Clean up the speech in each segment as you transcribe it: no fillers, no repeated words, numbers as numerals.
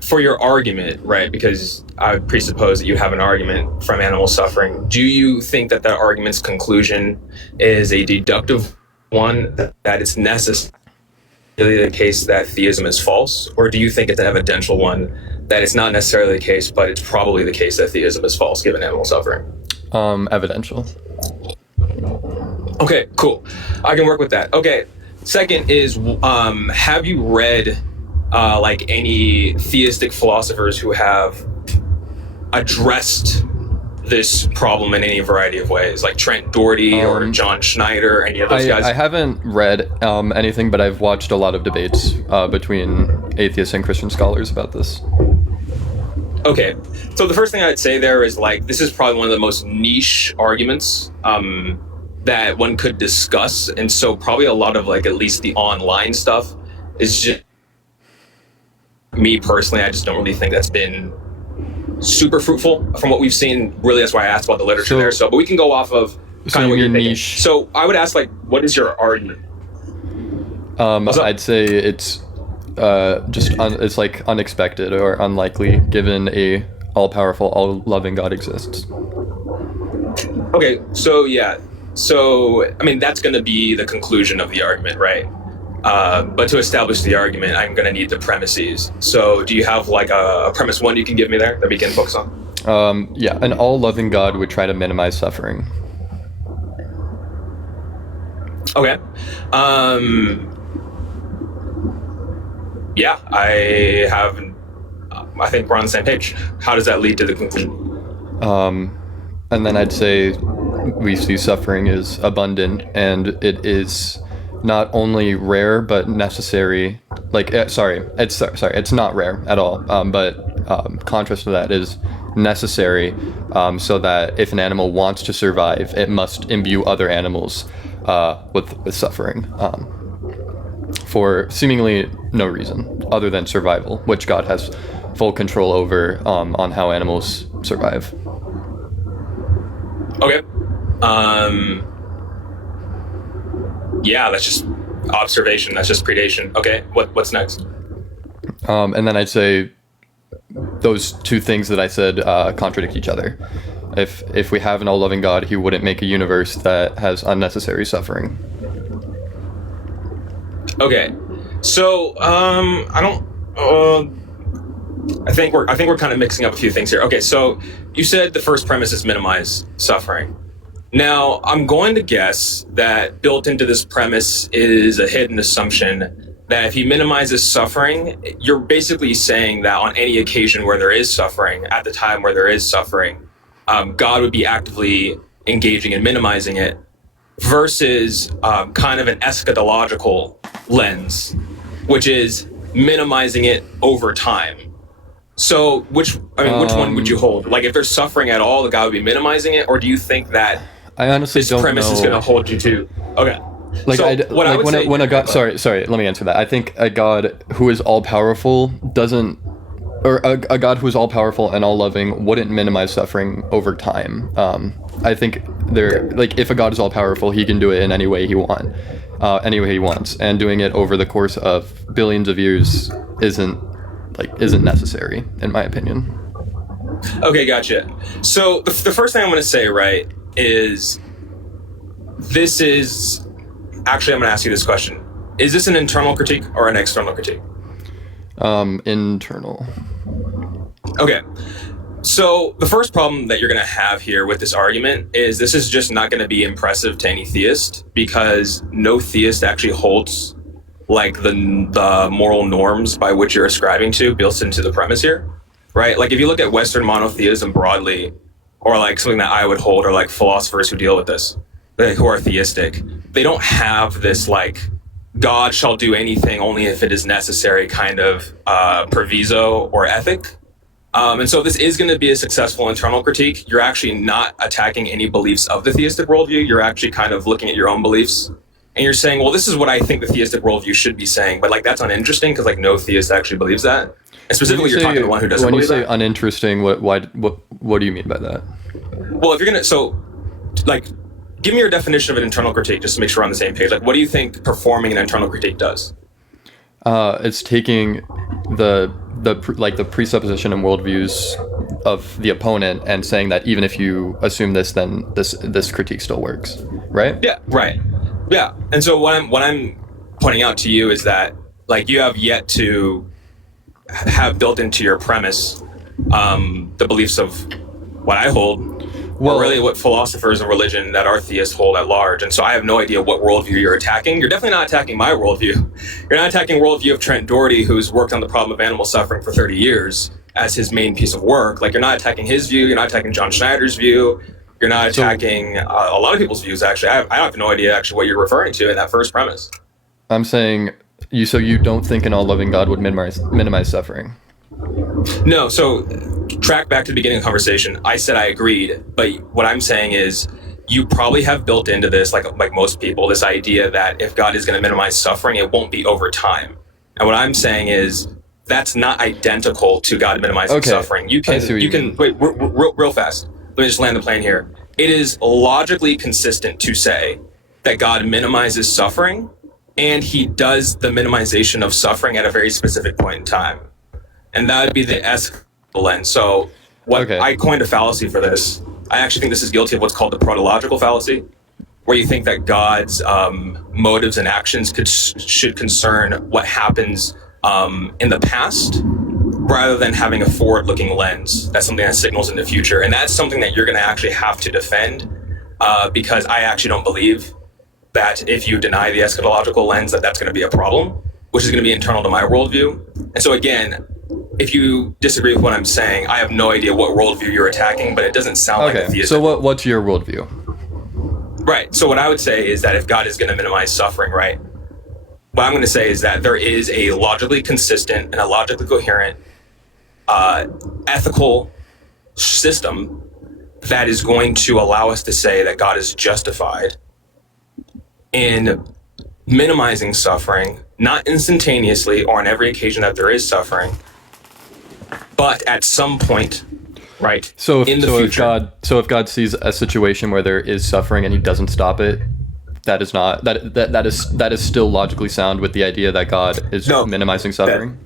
for your argument, right? Because I would presuppose that you have an argument from animal suffering. Do you think that that argument's conclusion is a deductive one, that it's necessarily the case that theism is false? Or do you think it's an evidential one, that it's not necessarily the case, but it's probably the case that theism is false given animal suffering? Evidential. Okay, cool. I can work with that. Okay, second is, have you read like any theistic philosophers who have addressed this problem in any variety of ways, like Trent Doherty or John Schneider, any of those guys? I haven't read anything, but I've watched a lot of debates between atheists and Christian scholars about this. Okay, so the first thing I'd say there is, like, this is probably one of the most niche arguments that one could discuss, and so probably a lot of, like, at least the online stuff is just, me personally, I just don't really think that's been super fruitful from what we've seen. Really, that's why I asked about the literature there. So, but we can go off of kind of what you're thinking. Niche. So I would ask, like, what is your argument? I'd say it's it's like unexpected or unlikely, given a all-powerful, all-loving God exists. Okay, so yeah, so I mean that's going to be the conclusion of the argument, right? But to establish the argument, I'm going to need the premises. So do you have like a premise one you can give me there that we can focus on? Yeah, an all-loving God would try to minimize suffering. Okay. Yeah, I think we're on the same page. How does that lead to the conclusion? And then I'd say we see suffering is abundant, and it is not only rare but necessary. It's not rare at all. But contrast to that is necessary, so that if an animal wants to survive, it must imbue other animals with suffering. For seemingly no reason other than survival, which God has full control over on how animals survive. Okay. Yeah, that's just observation. That's just predation. Okay, what's next? And then I'd say those two things that I said contradict each other. If we have an all-loving God, he wouldn't make a universe that has unnecessary suffering. Okay, so I think we're kind of mixing up a few things here. Okay, so you said the first premise is minimize suffering. Now, I'm going to guess that built into this premise is a hidden assumption that if he minimizes suffering, you're basically saying that on any occasion where there is suffering, at the time where there is suffering, God would be actively engaging in minimizing it, versus kind of an eschatological lens, which is minimizing it over time. So which one would you hold? Like, if there's suffering at all, the God would be minimizing it, or do you think that I honestly this don't premise know. is going to hold you to? Okay. Like, so when a God, sorry, let me answer that. I think a God who is all powerful doesn't, or a God who is all powerful and all loving wouldn't minimize suffering over time. I think if a God is all powerful, he can do it in any way he wants, and doing it over the course of billions of years isn't necessary, in my opinion. Okay, gotcha. So the first thing I'm going to say, right, is this is actually, I'm going to ask you this question: is this an internal critique or an external critique? Internal. Okay. So the first problem that you're going to have here with this argument is this is just not going to be impressive to any theist, because no theist actually holds like the moral norms by which you're ascribing to built into the premise here, right? Like if you look at Western monotheism broadly, or like something that I would hold, or like philosophers who deal with this, like, who are theistic, they don't have this like God shall do anything only if it is necessary kind of proviso or ethic. And so this is going to be a successful internal critique. You're actually not attacking any beliefs of the theistic worldview. You're actually kind of looking at your own beliefs. And you're saying, well, this is what I think the theistic worldview should be saying. But like that's uninteresting, because like no theist actually believes that. And specifically, you're talking to one who doesn't believe that. When you say uninteresting, what do you mean by that? Well, if you're going to, like, give me your definition of an internal critique, just to make sure we're on the same page. Like, what do you think performing an internal critique does? It's taking the the presupposition and worldviews of the opponent, and saying that even if you assume this, then this critique still works, right? Yeah, right. Yeah. And so what I'm pointing out to you is that, like, you have yet to have built into your premise the beliefs of what I hold, or really what philosophers of religion that are theists hold at large. And so I have no idea what worldview you're attacking. You're definitely not attacking my worldview. You're not attacking worldview of Trent Doherty, who's worked on the problem of animal suffering for 30 years as his main piece of work. Like, you're not attacking his view. You're not attacking John Schneider's view. You're not attacking a lot of people's views, actually. I have no idea, actually, what you're referring to in that first premise. I'm saying, so you don't think an all-loving God would minimize suffering? No, so track back to the beginning of the conversation. I said I agreed, but what I'm saying is you probably have built into this, like most people, this idea that if God is going to minimize suffering, it won't be over time. And what I'm saying is that's not identical to God minimizing suffering. You can wait, real fast. Let me just land the plane here. It is logically consistent to say that God minimizes suffering, and he does the minimization of suffering at a very specific point in time. And that would be the ethical lens. So I coined a fallacy for this. I actually think this is guilty of what's called the protological fallacy, where you think that God's motives and actions should concern what happens in the past, rather than having a forward-looking lens. That's something that signals in the future. And that's something that you're going to actually have to defend, because I actually don't believe that if you deny the eschatological lens, that's going to be a problem, which is going to be internal to my worldview. And so again, if you disagree with what I'm saying, I have no idea what worldview you're attacking, but it doesn't sound like a theistic. So what's your worldview? Right. So what I would say is that if God is going to minimize suffering, right, what I'm going to say is that there is a logically consistent and a logically coherent ethical system that is going to allow us to say that God is justified in minimizing suffering, not instantaneously or on every occasion that there is suffering, but at some point, right, in the future. If God sees a situation where there is suffering and he doesn't stop it, that is still logically sound with the idea that God is minimizing suffering?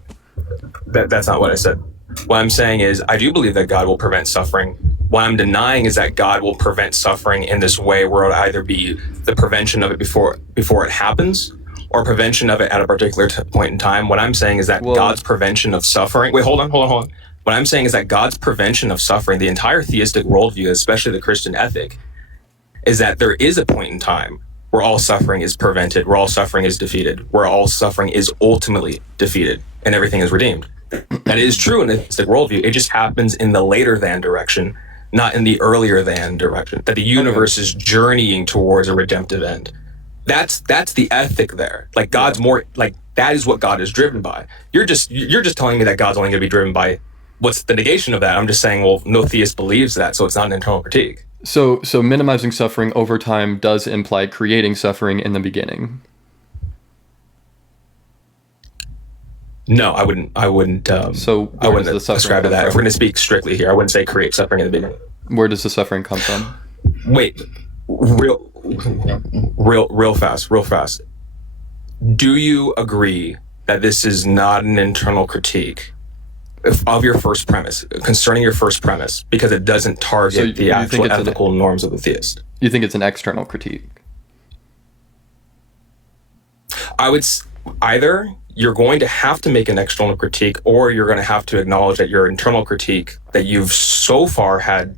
That's not what I said. What I'm saying is I do believe that God will prevent suffering. What I'm denying is that God will prevent suffering in this way where it would either be the prevention of it before it happens, or prevention of it at a particular point in time. What I'm saying is that God's prevention of suffering... Wait, hold on. What I'm saying is that God's prevention of suffering, the entire theistic worldview, especially the Christian ethic, is that there is a point in time where all suffering is prevented, where all suffering is defeated, where all suffering is ultimately defeated, and everything is redeemed. That is true in the theistic worldview. It just happens in the later than direction, not in the earlier than direction, that the universe is journeying towards a redemptive end. That's the ethic there. Like, God's more, like, that is what God is driven by. You're just telling me that God's only going to be driven by what's the negation of that. I'm just saying, well, no theist believes that, so it's not an internal critique. So minimizing suffering over time does imply creating suffering in the beginning. No, I wouldn't. I wouldn't ascribe to that. If we're going to speak strictly here, I wouldn't say create suffering in the beginning. Where does the suffering come from? Wait, real fast. Do you agree that this is not an internal critique of your first premise, concerning your first premise, because it doesn't target the actual ethical norms of the theist? You think it's an external critique? I would either you're going to have to make an external critique, or you're going to have to acknowledge that your internal critique that you've so far had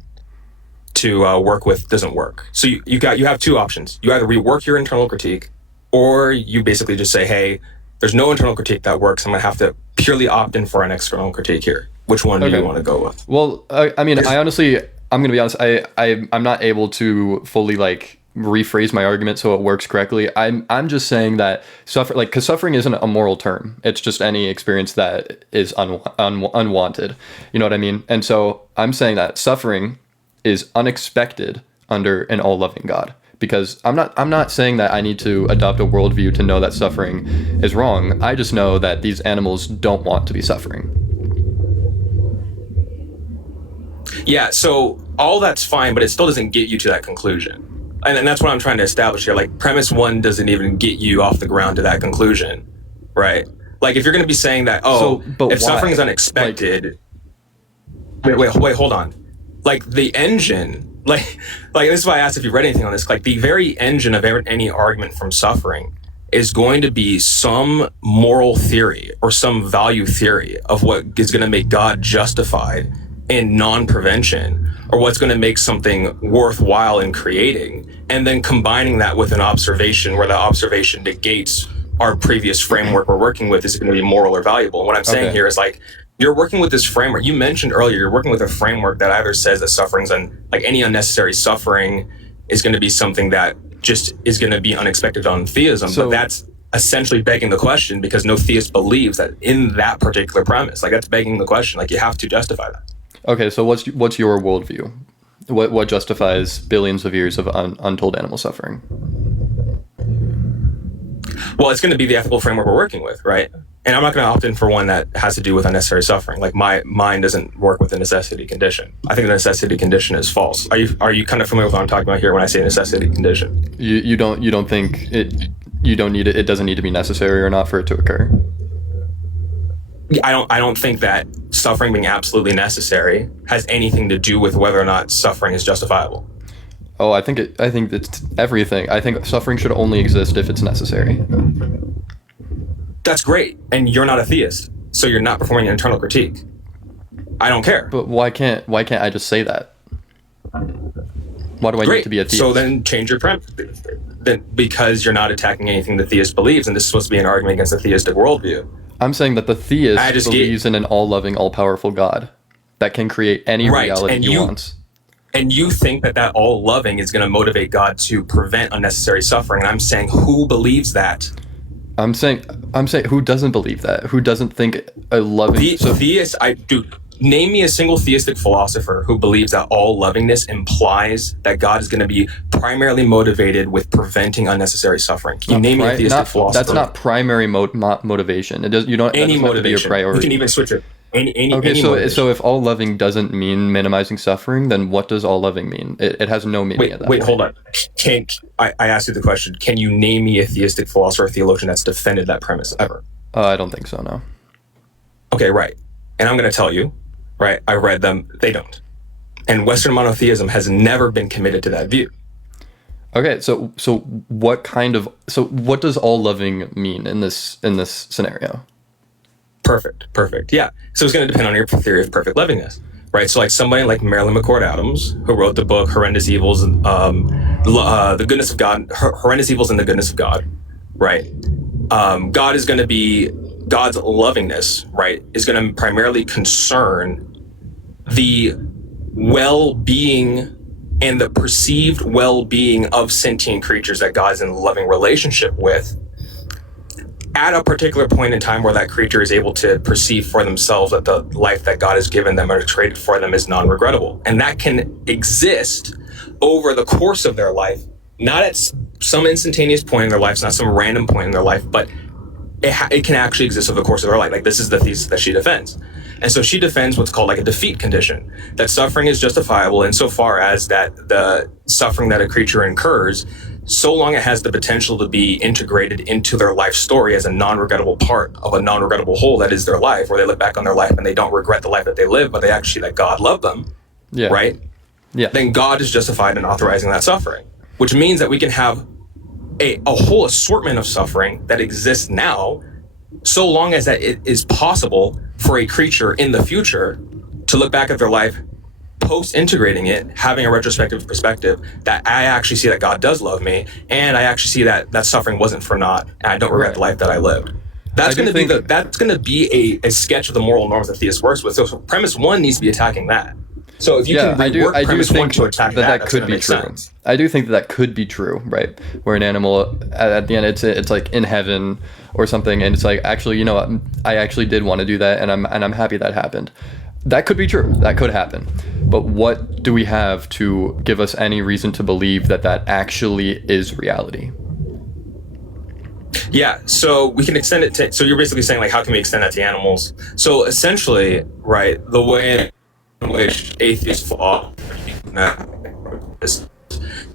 to work with doesn't work. So you have two options. You either rework your internal critique, or you basically just say, hey, there's no internal critique that works. I'm going to have to purely opt in for an external critique here. Which one do you want to go with? Well, I mean, I'm going to be honest. I'm not able to fully rephrase my argument so it works correctly. I'm just saying that because suffering isn't a moral term. It's just any experience that is unwanted. You know what I mean? And so I'm saying that suffering is unexpected under an all-loving God. Because I'm not saying that I need to adopt a worldview to know that suffering is wrong. I just know that these animals don't want to be suffering. Yeah, so all that's fine, but it still doesn't get you to that conclusion. And that's what I'm trying to establish here. Like, premise one doesn't even get you off the ground to that conclusion, right? Like, if you're going to be saying that, but if why? suffering is unexpected, wait, hold on. Like, the engine, like this is why I asked if you read anything on this. Like, the very engine of any argument from suffering is going to be some moral theory or some value theory of what is going to make God justified in non-prevention, or what's going to make something worthwhile in creating, and then combining that with an observation where the observation negates our previous framework we're working with is going to be moral or valuable. And what I'm saying here is, like, you're working with this framework. You mentioned earlier, you're working with a framework that either says that suffering's like any unnecessary suffering is going to be something that just is going to be unexpected on theism. But that's essentially begging the question, because no theist believes that in that particular premise. Like, that's begging the question. Like, you have to justify that. Okay, so what's your worldview? What justifies billions of years of untold animal suffering? Well, it's going to be the ethical framework we're working with, right? And I'm not going to opt in for one that has to do with unnecessary suffering. Like, my mind doesn't work with the necessity condition. I think the necessity condition is false. Are you kind of familiar with what I'm talking about here when I say necessity condition? You don't think you don't need it. It doesn't need to be necessary or not for it to occur. I don't think that suffering being absolutely necessary has anything to do with whether or not suffering is justifiable. Oh, I think it's everything. I think suffering should only exist if it's necessary. That's great. And you're not a theist, so you're not performing an internal critique. I don't care. But why can't I just say that? Why do I need to be a theist? So then change your premise. Then, because you're not attacking anything the theist believes, and this is supposed to be an argument against the theistic worldview. I'm saying that the theist believes in an all-loving, all-powerful God that can create any reality he wants. And you think that all-loving is going to motivate God to prevent unnecessary suffering. And I'm saying, who believes that? I'm saying, who doesn't believe that? Who doesn't think a loving... Name me a single theistic philosopher who believes that all lovingness implies that God is going to be primarily motivated with preventing unnecessary suffering. Can you name me a theistic philosopher? That's not primary motivation. It does. You don't. Any motivation. Be your priority. You can even switch it. So if all loving doesn't mean minimizing suffering, then what does all loving mean? It has no meaning at that point. Hold on. I asked you the question. Can you name me a theistic philosopher or theologian that's defended that premise ever? I don't think so. No. Okay, right. And I'm going to tell you. Right, I read them. They don't, and Western monotheism has never been committed to that view. Okay, so what does all loving mean in this scenario? Perfect. Yeah. So it's going to depend on your theory of perfect lovingness, right? So, like, somebody like Marilyn McCord Adams, who wrote the book Horrendous Evils, the Goodness of God, Horrendous Evils and the Goodness of God, right? God is going to be. God's lovingness, right, is going to primarily concern the well-being and the perceived well-being of sentient creatures that God is in a loving relationship with at a particular point in time where that creature is able to perceive for themselves that the life that God has given them or created for them is non-regrettable. And that can exist over the course of their life, not at some instantaneous point in their life, not some random point in their life, but it can actually exist over the course of their life. Like, this is the thesis that she defends. And so she defends what's called like a defeat condition, that suffering is justifiable insofar as that the suffering that a creature incurs, so long it has the potential to be integrated into their life story as a non-regrettable part of a non-regrettable whole that is their life, where they look back on their life and they don't regret the life that they live, but they actually see that God loved them, right? Yeah. Then God is justified in authorizing that suffering, which means that we can have a whole assortment of suffering that exists now, so long as that it is possible for a creature in the future to look back at their life, post-integrating it, having a retrospective perspective that I actually see that God does love me, and I actually see that suffering wasn't for naught, and I don't regret the life that I lived. That's going to be a sketch of the moral norms that theist works with. So premise one needs to be attacking that. So if you can rework premise one to attack that could be true. Sense. I do think that could be true, right? Where an animal at the end it's like in heaven or something, and it's like, actually, you know what, I actually did want to do that, and I'm happy that happened. That could be true. That could happen. But what do we have to give us any reason to believe that actually is reality? Yeah, so we can extend it to, so you're basically saying, like, how can we extend that to animals? So essentially, right, the way in which atheists fall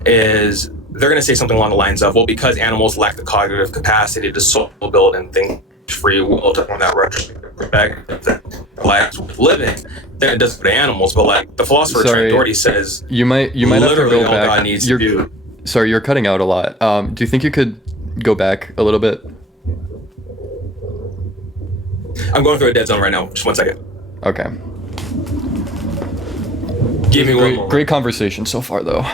is they're going to say something along the lines of, well, because animals lack the cognitive capacity to soul build and think free will on that retrospective perspective that lives worth living, then it does for the animals. But like the philosopher Trent Doherty says, you might have to go all back. God needs to do. Sorry, you're cutting out a lot. Do you think you could go back a little bit? I'm going through a dead zone right now. Just 1 second. Okay. Give me one more. Great conversation so far, though.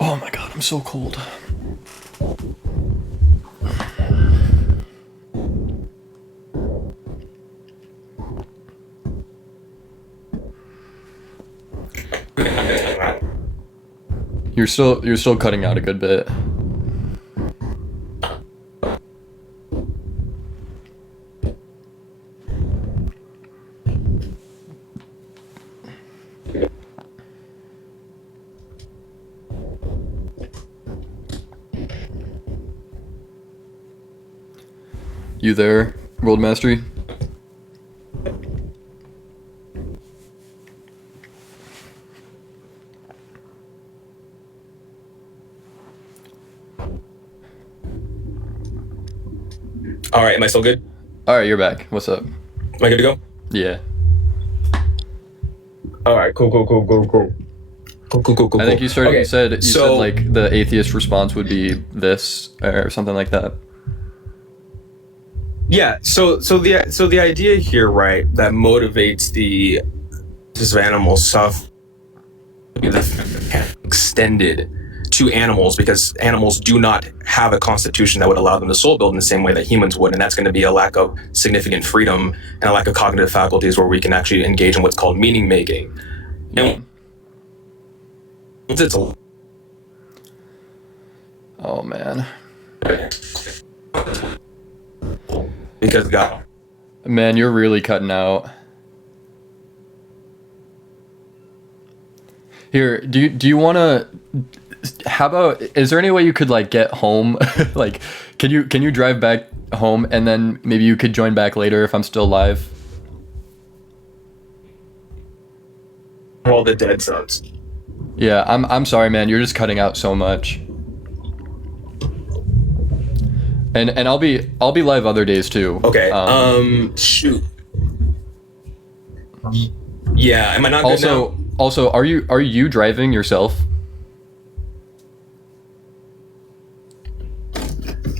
Oh my god, I'm so cold. You're still cutting out a good bit. You there, World Mastery? All right, am I still good? All right, you're back. What's up? Am I good to go? Yeah. All right, cool. I think you started. Okay, you said like the atheist response would be this or something like that. Yeah. So the idea here, right, that motivates the animal stuff extended to animals, because animals do not have a constitution that would allow them to soul build in the same way that humans would, and that's going to be a lack of significant freedom and a lack of cognitive faculties where we can actually engage in what's called meaning making. And it's a oh man. Because God. Man, you're really cutting out. Here, do you want to? How about? Is there any way you could like get home? Like, can you drive back home and then maybe you could join back later if I'm still live? All the dead zones. Yeah, I'm sorry, man. You're just cutting out so much. And I'll be live other days too. Okay. Shoot. Yeah. Am I not good now? Also, are you driving yourself?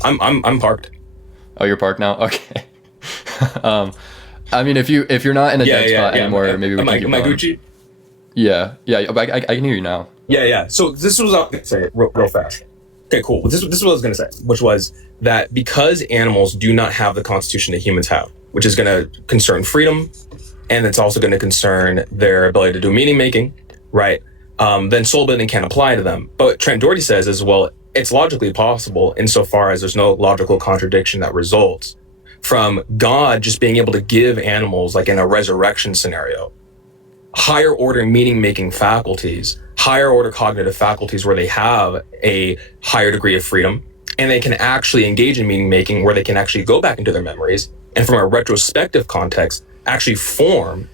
I'm parked. Oh, you're parked now. Okay. I mean, if you're not in a dead spot anymore, maybe we can keep going. Gucci? Yeah. I can hear you now. Yeah. So this was what I was gonna say real fast. Okay, cool. This is what I was going to say, which was that because animals do not have the constitution that humans have, which is going to concern freedom, and it's also going to concern their ability to do meaning making, right? Then soul building can't apply to them. But what Trent Doherty says is, well, it's logically possible insofar as there's no logical contradiction that results from God just being able to give animals, like in a resurrection scenario, higher order meaning making faculties, higher order cognitive faculties where they have a higher degree of freedom, and they can actually engage in meaning making where they can actually go back into their memories and from a retrospective context actually form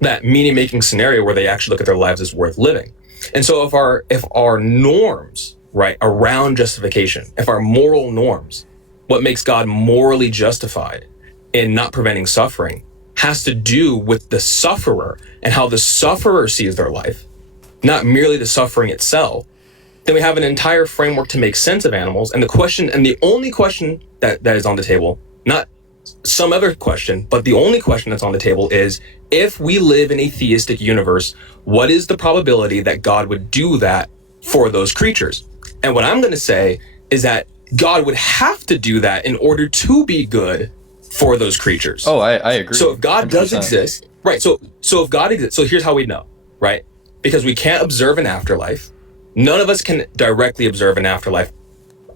that meaning making scenario where they actually look at their lives as worth living. And so if our norms, right, around justification, if our moral norms, what makes God morally justified in not preventing suffering, has to do with the sufferer and how the sufferer sees their life, not merely the suffering itself, then we have an entire framework to make sense of animals. And the only question that is on the table, not some other question, but the only question that's on the table is, if we live in a theistic universe, what is the probability that God would do that for those creatures? And what I'm going to say is that God would have to do that in order to be good for those creatures. Oh, I agree. So if God 100%. Does exist, right? So if God exists, so here's how we know, right? Because we can't observe an afterlife. None of us can directly observe an afterlife.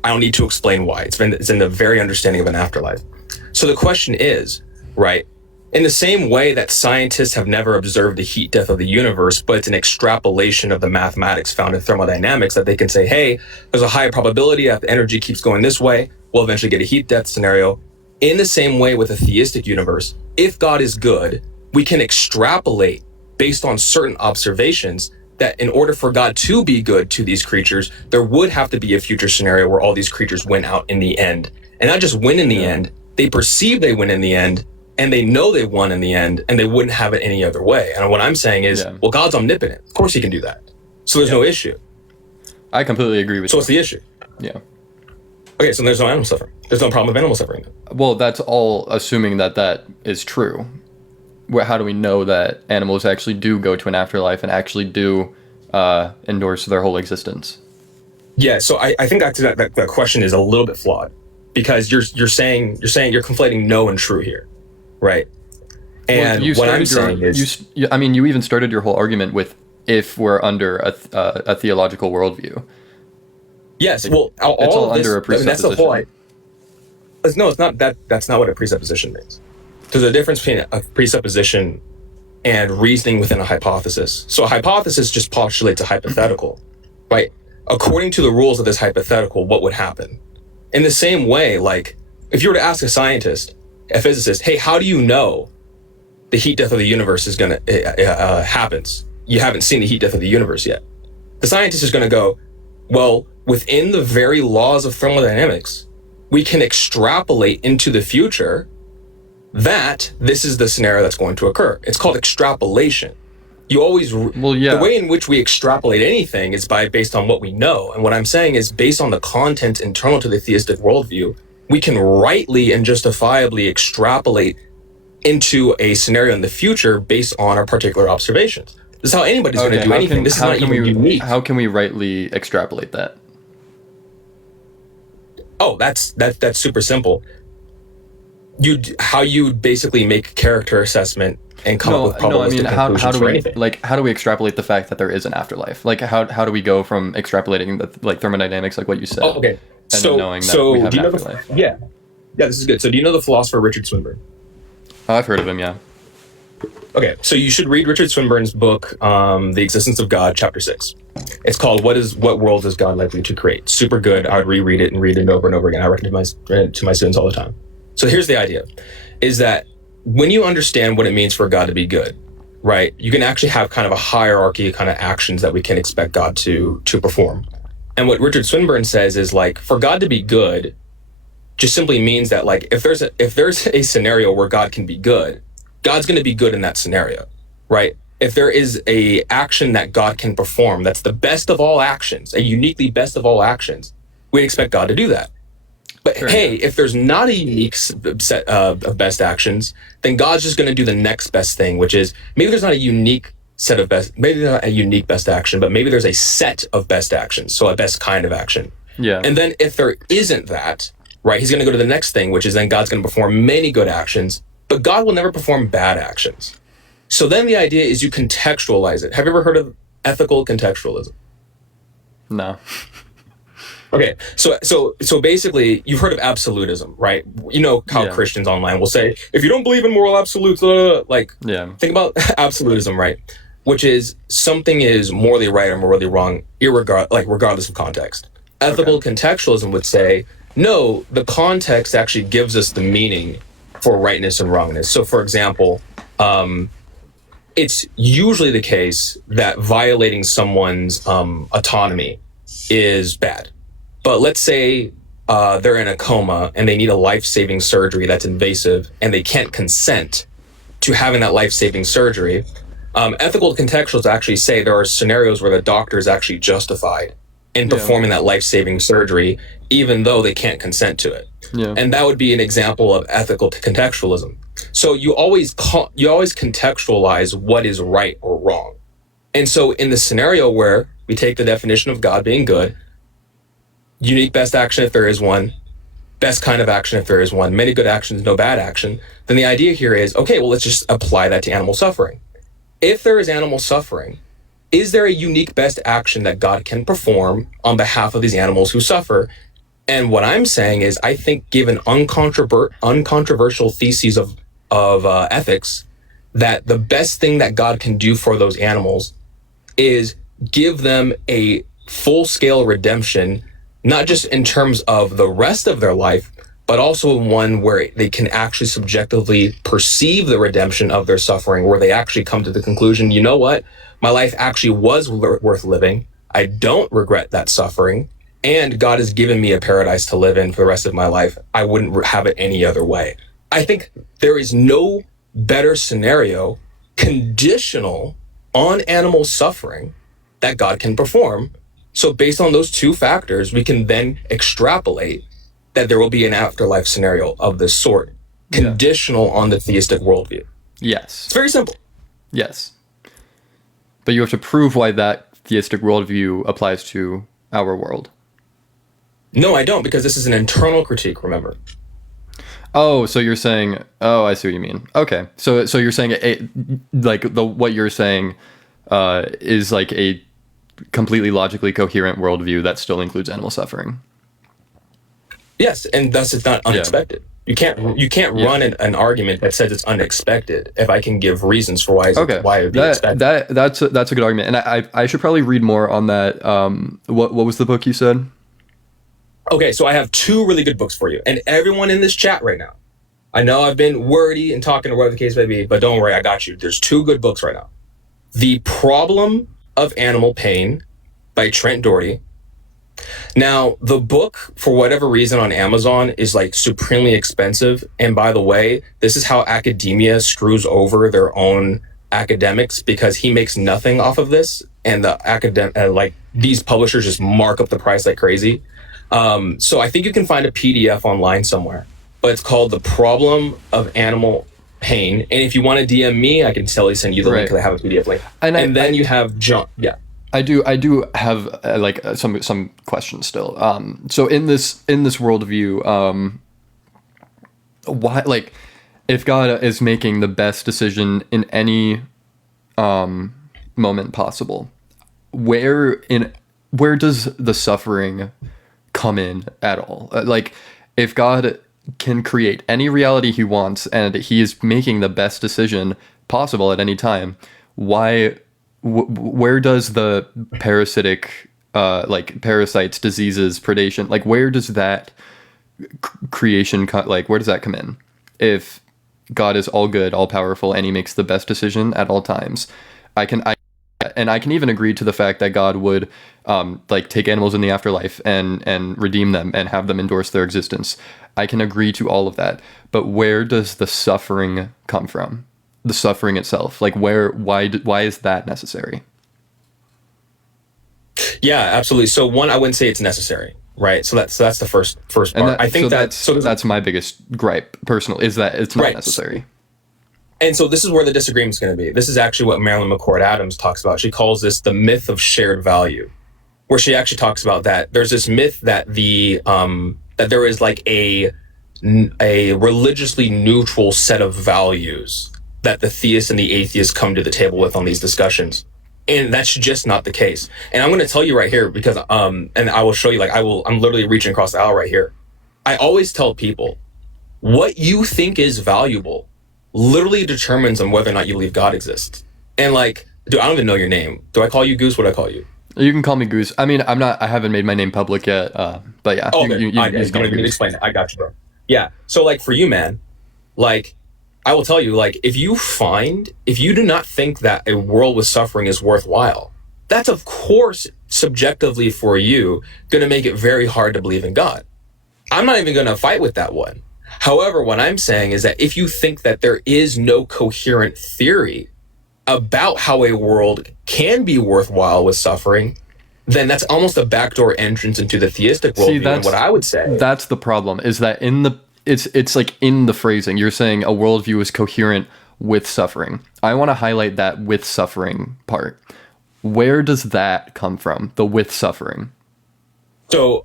I don't need to explain why. It's in the very understanding of an afterlife. So the question is, right, in the same way that scientists have never observed the heat death of the universe, but it's an extrapolation of the mathematics found in thermodynamics that they can say, hey, there's a high probability that the energy keeps going this way, we'll eventually get a heat death scenario. In the same way with a theistic universe, if God is good, we can extrapolate based on certain observations that in order for God to be good to these creatures, there would have to be a future scenario where all these creatures win out in the end. And not just win in the end, they perceive they win in the end, and they know they won in the end, and they wouldn't have it any other way. And what I'm saying is, well, God's omnipotent. Of course he can do that. So there's no issue. I completely agree with you. So what's the issue? Yeah. Okay, so there's no animal suffering. There's no problem with animal suffering. Well, that's all assuming that that is true. How do we know that animals actually do go to an afterlife and actually do endorse their whole existence? Yeah, so I think that question is a little bit flawed, because you're conflating no and true here, right? And well, what I'm saying is, you even started your whole argument with if we're under a theological worldview. Yes, well, it's all under a presupposition. That's the whole. No, it's not that. That's not what a presupposition means. There's a difference between a presupposition and reasoning within a hypothesis. So a hypothesis just postulates a hypothetical, right? According to the rules of this hypothetical, what would happen? In the same way, like if you were to ask a scientist, a physicist, hey, how do you know the heat death of the universe is gonna happens? You haven't seen the heat death of the universe yet. The scientist is gonna go, well, within the very laws of thermodynamics, we can extrapolate into the future that this is the scenario that's going to occur. It's called extrapolation. You always, the way in which we extrapolate anything is based on what we know. And what I'm saying is, based on the content internal to the theistic worldview, we can rightly and justifiably extrapolate into a scenario in the future based on our particular observations. This is how anybody's going to do anything. This is not even unique. How can we rightly extrapolate that? Oh, that's super simple. How you basically make character assessment and come up with probabilistic conclusions. How do we extrapolate the fact that there is an afterlife? Like how do we go from extrapolating the thermodynamics, like what you said? Oh, okay. And then knowing that we have an afterlife. Yeah, this is good. So do you know the philosopher Richard Swinburne? Oh, I've heard of him, yeah. Okay, so you should read Richard Swinburne's book, The Existence of God, Chapter 6. It's called What World is God Likely to Create? Super good. I would reread it and read it over and over again. I recommend it to my students all the time. So here's the idea, is that when you understand what it means for God to be good, right, you can actually have kind of a hierarchy of kind of actions that we can expect God to perform. And what Richard Swinburne says is, like, for God to be good just simply means that, like, if there's a scenario where God can be good, God's going to be good in that scenario, right? If there is a action that God can perform that's the best of all actions, a uniquely best of all actions, we expect God to do that. But hey, if there's not a unique set of best actions, then God's just going to do the next best thing, which is maybe there's not a unique set of maybe not a unique best action, but maybe there's a set of best actions, so a best kind of action. Yeah. And then if there isn't that, right, he's going to go to the next thing, which is then God's going to perform many good actions, but God will never perform bad actions. So then the idea is you contextualize it. Have you ever heard of ethical contextualism? No. Okay, so basically, you've heard of absolutism, right? You know how Christians online will say, if you don't believe in moral absolutes, think about absolutism, right? Which is something is morally right or morally wrong, regardless of context. Ethical contextualism would say, no, the context actually gives us the meaning for rightness and wrongness. So, for example, it's usually the case that violating someone's autonomy is bad. But let's say they're in a coma and they need a life-saving surgery that's invasive and they can't consent to having that life-saving surgery. Ethical contextualists actually say there are scenarios where the doctor is actually justified in performing that life-saving surgery, even though they can't consent to it. Yeah. And that would be an example of ethical contextualism. So you always contextualize what is right or wrong. And so in the scenario where we take the definition of God being good, unique best action if there is one, best kind of action if there is one, many good actions, no bad action, then the idea here is, okay, well, let's just apply that to animal suffering. If there is animal suffering, is there a unique best action that God can perform on behalf of these animals who suffer? And what I'm saying is, I think given uncontroversial theses of ethics, that the best thing that God can do for those animals is give them a full-scale redemption, not just in terms of the rest of their life, but also one where they can actually subjectively perceive the redemption of their suffering, where they actually come to the conclusion, you know what? My life actually was worth living. I don't regret that suffering. And God has given me a paradise to live in for the rest of my life. I wouldn't have it any other way. I think there is no better scenario conditional on animal suffering that God can perform. So based on those two factors, we can then extrapolate that there will be an afterlife scenario of this sort, conditional on the theistic worldview. Yes. It's very simple. Yes. But you have to prove why that theistic worldview applies to our world. No, I don't, because this is an internal critique, remember. Oh, so you're saying, oh, I see what you mean. Okay. So you're saying what you're saying is like a completely logically coherent worldview that still includes animal suffering. Yes, and thus it's not unexpected. You can't run an argument that says it's unexpected if I can give reasons for why it would be expected. That's a good argument, and I should probably read more on that. What was the book you said? Okay, so I have two really good books for you, and everyone in this chat right now. I know I've been wordy and talking or whatever the case may be, but don't worry, I got you. There's two good books right now. The Problem of Animal Pain by Trent Doherty. Now, the book, for whatever reason on Amazon, is like supremely expensive. And by the way, this is how academia screws over their own academics, because he makes nothing off of this. And the these publishers just mark up the price like crazy. So I think you can find a PDF online somewhere, but it's called The Problem of Animal Pain. And if you want to DM me, I can totally send you the link, because I have a PDF link. And then you have John. Yeah. I do have some questions still. So in this worldview, why, like, if God is making the best decision in any moment possible, where does the suffering come in at all? Like, if God can create any reality he wants and he is making the best decision possible at any time, why? Where does the parasitic, parasites, diseases, predation, like, where does that creation, where does that come in? If God is all good, all powerful, and he makes the best decision at all times, I can even agree to the fact that God would, take animals in the afterlife and redeem them and have them endorse their existence. I can agree to all of that. But where does the suffering come from? The suffering itself, like, why is that necessary? Yeah, absolutely. So one, I wouldn't say it's necessary, right? So that's the first part. I think that's my biggest gripe, personal, is that it's not necessary. And so this is where the disagreement is going to be. This is actually what Marilyn McCord Adams talks about. She calls this the myth of shared value, where she actually talks about that there's this myth that that there is like a religiously neutral set of values that the theists and the atheists come to the table with on these discussions. And that's just not the case. And I'm going to tell you right here, because, and I will show you, I'm literally reaching across the aisle right here. I always tell people, what you think is valuable literally determines on whether or not you believe God exists. And dude, I don't even know your name. Do I call you Goose? What do I call you? You can call me Goose. I mean, I haven't made my name public yet, but yeah. Oh, you explain it. I got you, bro. Yeah. So for you, man, I will tell you, if you do not think that a world with suffering is worthwhile, that's of course subjectively for you going to make it very hard to believe in God. I'm not even going to fight with that one. However, what I'm saying is that if you think that there is no coherent theory about how a world can be worthwhile with suffering, then that's almost a backdoor entrance into the theistic worldview. And what I would say, that's the problem, is that it's like in the phrasing, you're saying a worldview is coherent with suffering. I want to highlight that with suffering part. Where does that come from? The with suffering. So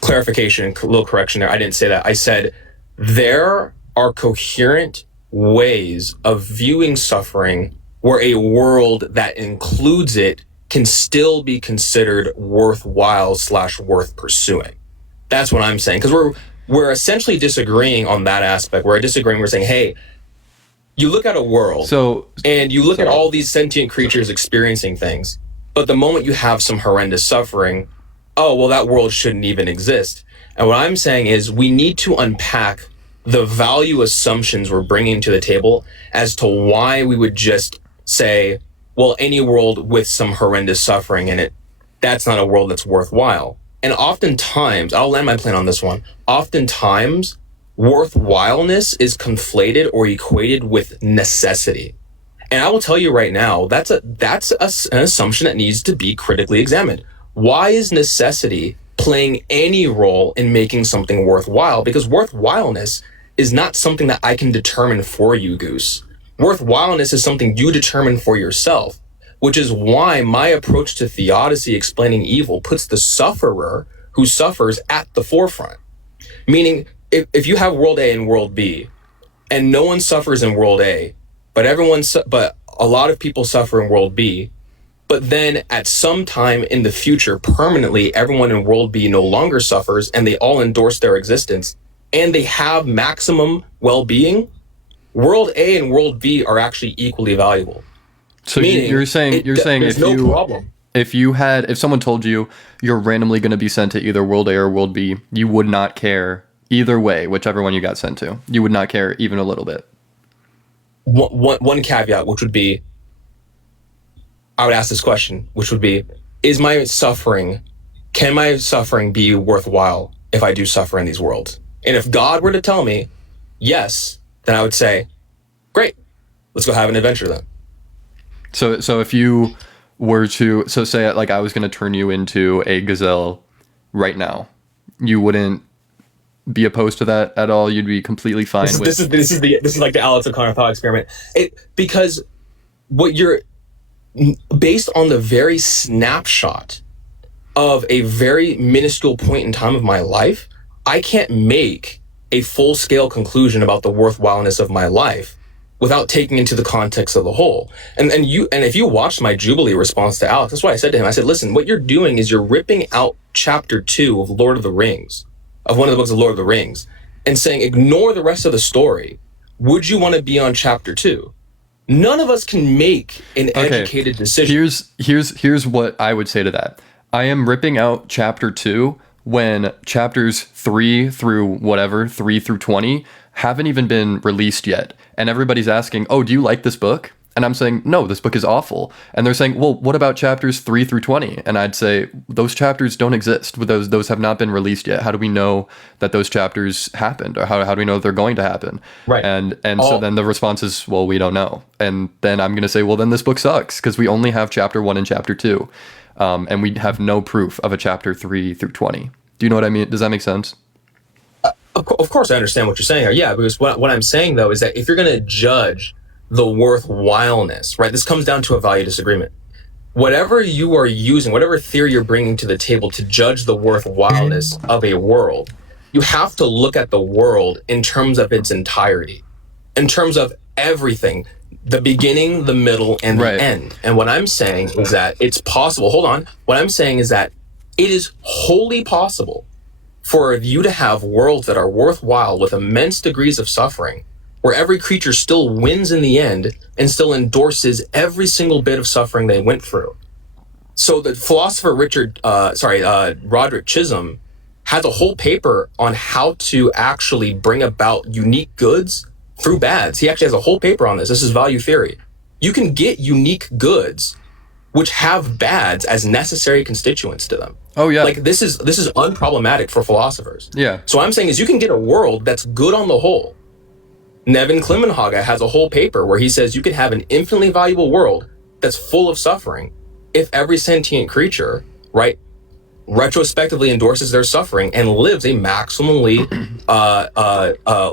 clarification, a little correction there. I didn't say that. I said there are coherent ways of viewing suffering where a world that includes it can still be considered worthwhile / worth pursuing. That's what I'm saying, because we're essentially disagreeing on that aspect. We're saying, hey, you look at a world, and you look at all these sentient creatures experiencing things, but the moment you have some horrendous suffering, oh, well, that world shouldn't even exist. And what I'm saying is we need to unpack the value assumptions we're bringing to the table as to why we would just say, well, any world with some horrendous suffering in it, that's not a world that's worthwhile. And oftentimes, I'll land my plane on this one. Oftentimes, worthwhileness is conflated or equated with necessity. And I will tell you right now, that's an assumption that needs to be critically examined. Why is necessity playing any role in making something worthwhile? Because worthwhileness is not something that I can determine for you, Goose. Worthwhileness is something you determine for yourself, which is why my approach to theodicy explaining evil puts the sufferer who suffers at the forefront. Meaning, if you have world A and world B, and no one suffers in world A, but a lot of people suffer in world B, but then at some time in the future, permanently, everyone in world B no longer suffers and they all endorse their existence and they have maximum well-being, world A and world B are actually equally valuable. So you're saying there's no problem. If someone told you you're randomly going to be sent to either world A or world B, you would not care either way, whichever one you got sent to. You would not care even a little bit. One caveat, which would be, I would ask this question, which would be, can my suffering be worthwhile if I do suffer in these worlds? And if God were to tell me yes, then I would say, great, let's go have an adventure then. So if you were to, say like I was going to turn you into a gazelle right now, you wouldn't be opposed to that at all? You'd be completely fine with this is like the Alex O'Connor thought experiment. Because what you're based on the very snapshot of a very minuscule point in time of my life, I can't make a full-scale conclusion about the worthwhileness of my life without taking into the context of the whole. And if you watched my Jubilee response to Alex, that's why I said to him, I said, listen, what you're doing is you're ripping out chapter 2 of Lord of the Rings, of one of the books of Lord of the Rings, and saying, ignore the rest of the story. Would you want to be on chapter 2? None of us can make an educated decision. Here's what I would say to that. I am ripping out chapter 2 when chapters 3 through 20 haven't even been released yet. And everybody's asking, oh, do you like this book? And I'm saying, no, this book is awful. And they're saying, well, what about chapters 3 through 20? And I'd say, those chapters don't exist. Those have not been released yet. How do we know that those chapters happened? Or how do we know that they're going to happen? Right. And so then the response is, well, we don't know. And then I'm going to say, well, then this book sucks because we only have chapter 1 and chapter 2. And we have no proof of a chapter 3 through 20. Do you know what I mean? Does that make sense? Of course, I understand what you're saying here. Yeah, because what I'm saying, though, is that if you're going to judge the worthwhileness, right, this comes down to a value disagreement. Whatever you are using, whatever theory you're bringing to the table to judge the worthwhileness of a world, you have to look at the world in terms of its entirety, in terms of everything, the beginning, the middle, and the end. And what I'm saying is that it's possible. Hold on. What I'm saying is that it is wholly possible for you to have worlds that are worthwhile with immense degrees of suffering, where every creature still wins in the end and still endorses every single bit of suffering they went through. So the philosopher Roderick Chisholm has a whole paper on how to actually bring about unique goods through bads. He actually has a whole paper on this. This is value theory. You can get unique goods which have bads as necessary constituents to them. Oh yeah. Like this is unproblematic for philosophers. Yeah. So I'm saying is you can get a world that's good on the whole. Nevin Klimenhaga has a whole paper where he says you can have an infinitely valuable world that's full of suffering if every sentient creature, right, retrospectively endorses their suffering and lives a maximally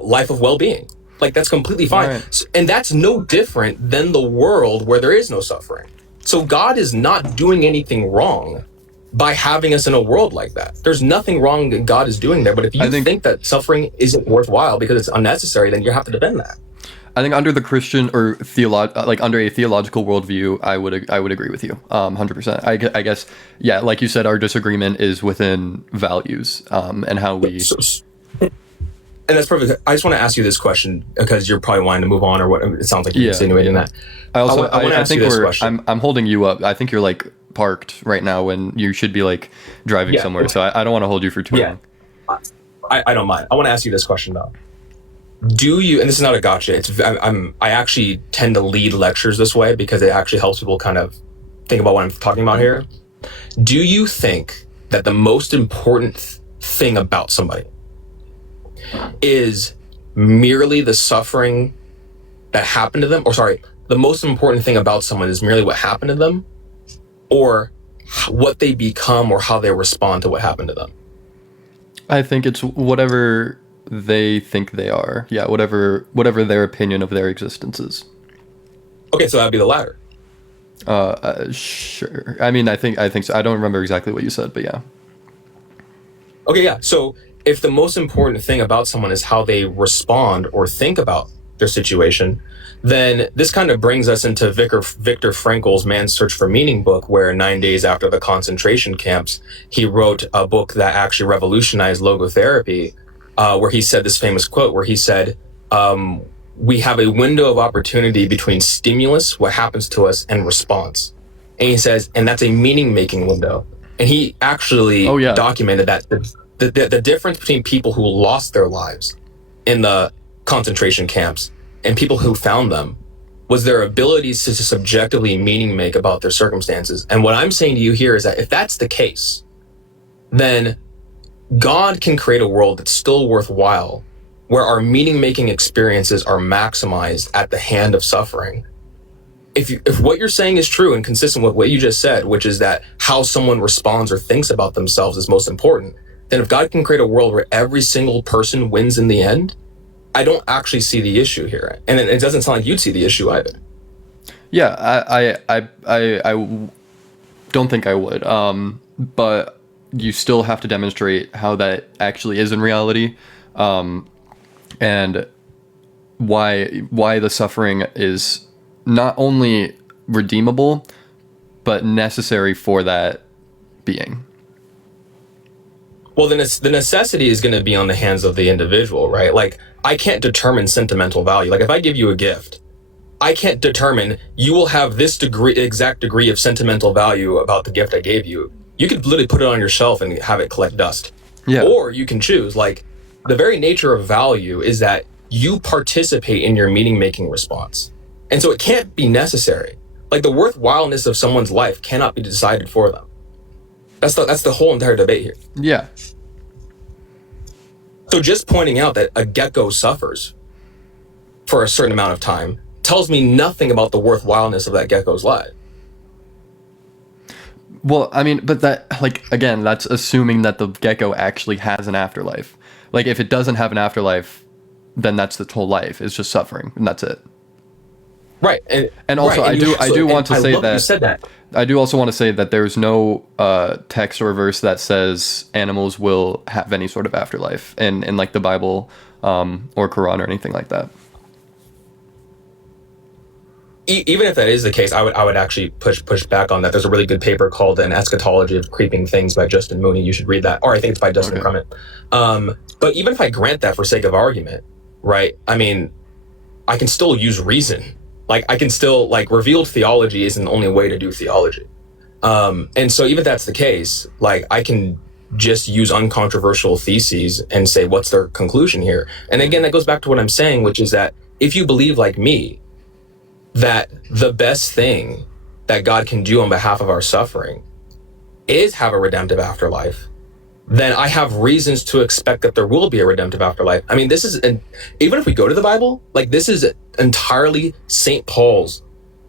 life of well-being. Like that's completely fine. Right. And that's no different than the world where there is no suffering. So God is not doing anything wrong by having us in a world like that. There's nothing wrong that God is doing there. But if you think that suffering isn't worthwhile because it's unnecessary, then you have to defend that. I think under the Christian or under a theological worldview, I would agree with you 100%. I guess, yeah, like you said, our disagreement is within values and how we... And that's perfect. I just want to ask you this question because you're probably wanting to move on, or what? It sounds like you're insinuating that. I want to ask you this question. I'm holding you up. I think you're like parked right now when you should be like driving somewhere. So I don't want to hold you for too long. I don't mind. I want to ask you this question though. Do you, and this is not a gotcha, I actually tend to lead lectures this way because it actually helps people kind of think about what I'm talking about here. Do you think that the most important thing about somebody is merely the suffering that happened to them? Or sorry, the most important thing about someone is merely what happened to them, or what they become or how they respond to what happened to them? I think it's whatever they think they are. Yeah, whatever their opinion of their existence is. Okay, so that'd be the latter. Sure. I mean, I think so. I don't remember exactly what you said, but yeah. Okay, yeah. So if the most important thing about someone is how they respond or think about their situation, then this kind of brings us into Viktor Frankl's Man's Search for Meaning book, where 9 days after the concentration camps, he wrote a book that actually revolutionized logotherapy, where he said this famous quote where he said, we have a window of opportunity between stimulus, what happens to us, and response. And he says, and that's a meaning-making window. And he actually documented that the difference between people who lost their lives in the concentration camps and people who found them was their abilities to subjectively meaning make about their circumstances. And what I'm saying to you here is that if that's the case, then God can create a world that's still worthwhile, where our meaning-making experiences are maximized at the hand of suffering. If what you're saying is true and consistent with what you just said, which is that how someone responds or thinks about themselves is most important, then if God can create a world where every single person wins in the end, I don't actually see the issue here. And it doesn't sound like you'd see the issue either. Yeah, I don't think I would. But you still have to demonstrate how that actually is in reality, and why the suffering is not only redeemable, but necessary for that being. Well, then the necessity is going to be on the hands of the individual, right? Like, I can't determine sentimental value. Like, if I give you a gift, I can't determine you will have this exact degree of sentimental value about the gift I gave you. You could literally put it on your shelf and have it collect dust. Yeah. Or you can choose. Like, the very nature of value is that you participate in your meaning-making response. And so it can't be necessary. Like, the worthwhileness of someone's life cannot be decided for them. That's the whole entire debate here. Yeah. So just pointing out that a gecko suffers for a certain amount of time tells me nothing about the worthwhileness of that gecko's life. Well, I mean, but that, like, again, that's assuming that the gecko actually has an afterlife. Like, if it doesn't have an afterlife, then that's its whole life. It's just suffering, and that's it. Right. And also, right. I do want to say that you said that. I do also want to say that there's no text or verse that says animals will have any sort of afterlife in like the Bible or Quran or anything like that. Even if that is the case, I would actually push back on that. There's a really good paper called An Eschatology of Creeping Things by Justin Mooney. You should read that. Or I think it's by Dustin Crummett. But even if I grant that for sake of argument, right? I mean, I can still use reason. Like, I can still, like, revealed theology isn't the only way to do theology. And so even if that's the case, like, I can just use uncontroversial theses and say, what's their conclusion here? And again, that goes back to what I'm saying, which is that if you believe like me, that the best thing that God can do on behalf of our suffering is have a redemptive afterlife, then I have reasons to expect that there will be a redemptive afterlife. I mean, this is, even if we go to the Bible, like, this is entirely St. Paul's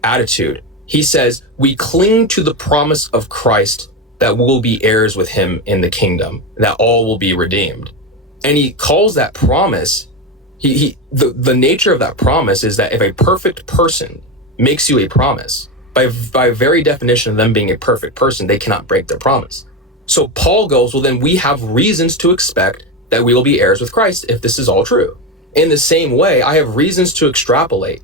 attitude. He says, we cling to the promise of Christ that we'll be heirs with him in the kingdom, that all will be redeemed. And he calls that promise, the nature of that promise is that if a perfect person makes you a promise, by very definition of them being a perfect person, they cannot break their promise. So Paul goes, well, then we have reasons to expect that we will be heirs with Christ if this is all true. In the same way, I have reasons to extrapolate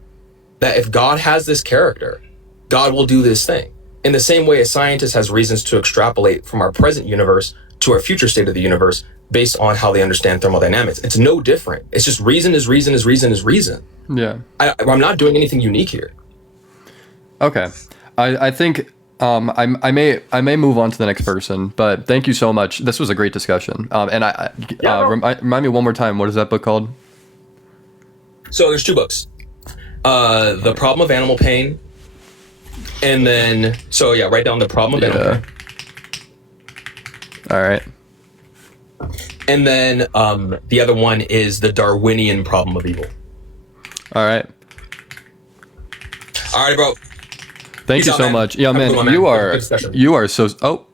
that if God has this character, God will do this thing. In the same way, a scientist has reasons to extrapolate from our present universe to our future state of the universe based on how they understand thermodynamics. It's no different. It's just reason is reason is reason is reason. Yeah. I'm not doing anything unique here. Okay. I think I may move on to the next person, but thank you so much. This was a great discussion. And remind me one more time. What is that book called? So there's 2 books. The Problem of Animal Pain, and then write down The Problem of Animal Pain. All right. And then the other one is The Darwinian Problem of Evil. All right. All right, bro. Thank you so much. Yeah, man, you are so. Oh,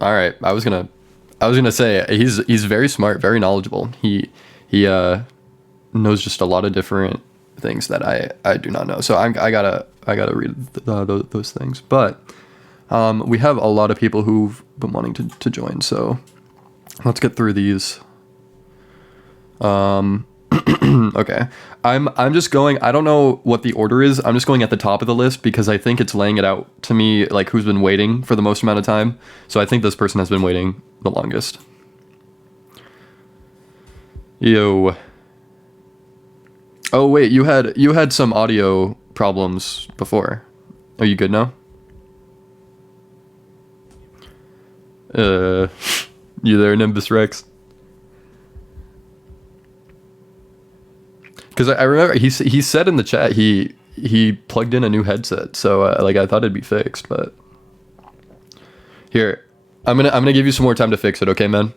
all right. I was gonna say he's very smart, very knowledgeable. He knows just a lot of different things that I do not know. So I gotta read those things. But we have a lot of people who've been wanting to join. So let's get through these. Okay. I'm just going, I don't know what the order is. I'm just going at the top of the list because I think it's laying it out to me like who's been waiting for the most amount of time. So I think this person has been waiting the longest. Yo. Oh wait, you had some audio problems before. Are you good now? You there, Nimbus Rex? Because I remember he said in the chat he plugged in a new headset, so I thought it'd be fixed, but here I'm gonna give you some more time to fix it, okay, man?